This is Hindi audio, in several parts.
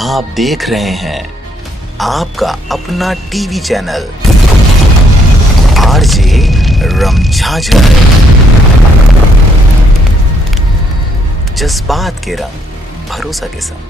आप देख रहे हैं आपका अपना टीवी चैनल आरजे रमझाझर। जज्बात के रंग भरोसा के संग।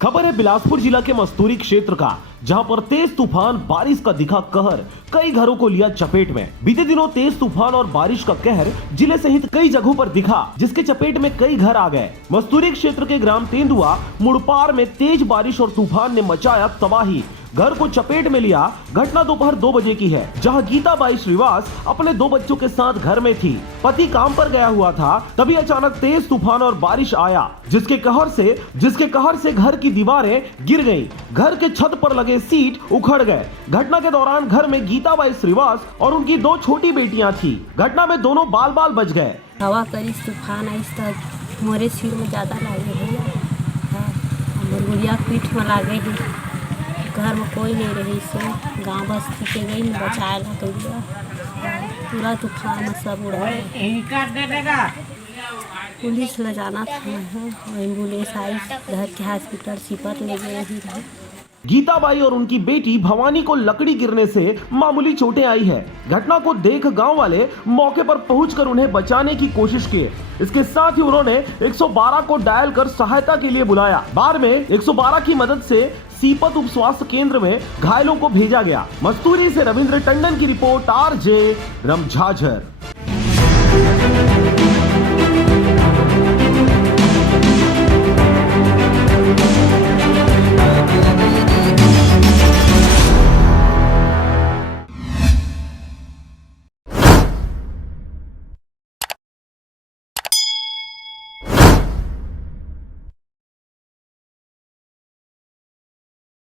खबर है बिलासपुर जिला के मस्तूरी क्षेत्र का, जहां पर तेज तूफान बारिश का दिखा कहर कई घरों को लिया चपेट में। बीते दिनों तेज तूफान और बारिश का कहर जिले सहित कई जगहों पर दिखा, जिसके चपेट में कई घर आ गए। मस्तूरी क्षेत्र के ग्राम तेंदुआ मुड़पार में तेज बारिश और तूफान ने मचाया तबाही, घर को चपेट में लिया। घटना दोपहर 2 बजे की है, जहां गीताबाई श्रीवास अपने 2 बच्चों के साथ घर में थी। पति काम पर गया हुआ था, तभी अचानक तेज तूफान और बारिश आया, जिसके कहर से घर की दीवारें गिर गईं। घर के छत पर लगे सीट उखड़ गए। घटना के दौरान घर में गीताबाई श्रीवास और उनकी 2 छोटी बेटियां थी। घटना में दोनों बाल बाल बच गए। हवा करिस तूफान आइस तक मोरे सिर में ज्यादा लागे भैया। हमर गुड़िया पीठ में लागे है। घर में कोई नहीं रही सो गाँव बस्ती के गई बचाए ला तो पूरा तूफान में सब उड़ा। पुलिस ले जाना था, एम्बुलेंस आई, घर के हॉस्पिटल सिपत ले गए ही। गीताबाई और उनकी बेटी भवानी को लकड़ी गिरने से मामूली चोटें आई है। घटना को देख गांव वाले मौके पर पहुंचकर उन्हें बचाने की कोशिश की। इसके साथ ही उन्होंने 112 को डायल कर सहायता के लिए बुलाया। बाद में 112 की मदद से सीपत उप स्वास्थ्य केंद्र में घायलों को भेजा गया। मस्तूरी से रविंद्र टंडन की रिपोर्ट, आरजे रमझाझर।